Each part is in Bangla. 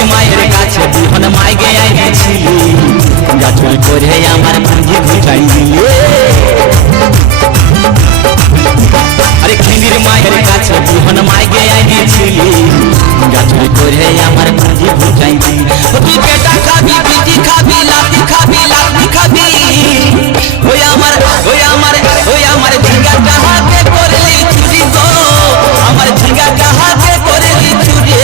খেলির মায়ের কাছে বিহন মাইগে আইছিলি গাছুল করে আমার পুঁজি ঘুচাই দিলে আরে খেলির মায়ের কাছে বিহন মাইগে আইছিলি গাছুল করে আমার পুঁজি ঘুচাই দিলি তুই বেটা খাবি বিটি খাবি লাতি খাবি লাতি খাবি ওই আমার ঝিঙ্গাটা হাতে করলি চুরি গো আমার ঝিঙ্গাটা হাতে করলি চুরি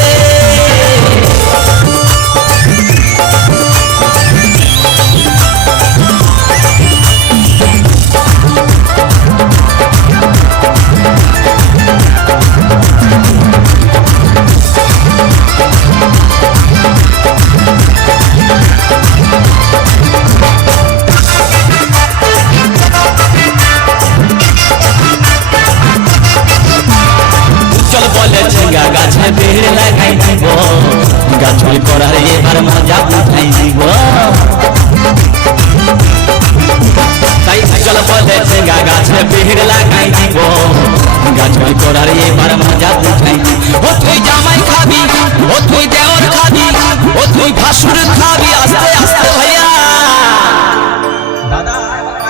ঝিঙ্গা গাছে বেড় লাগাই দিব গাছুল করার এবার মজা উঠাই দিব তাই চল বলে ঝিঙ্গা গাছে বেড় লাগাই দিব গাছুল করার এবার মজা উঠাই দিব ও তুই জামাই খাবি ও তুই দেওর খাবি ও তুই ভাসুর খাবি আস্তে আস্তে ভাইয়া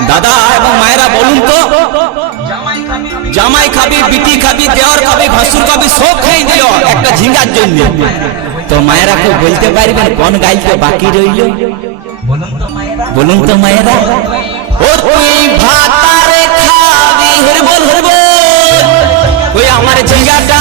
দাদা এবং মায়েরা বলুন তো জামাই খাবি বিটি খাবি দেওয়ার খাবি ভাসুর খাবি সব খাই দিল একটা ঝিঙ্গার জন্য তো মায়েরা কেউ বলতে পারবেন কোন গাইতে বাকি রইল বলুন তো মায়েরা ও তুই ভাতারে খাবি হেরবল হেরবল ওই আমার ঝিঙ্গাটা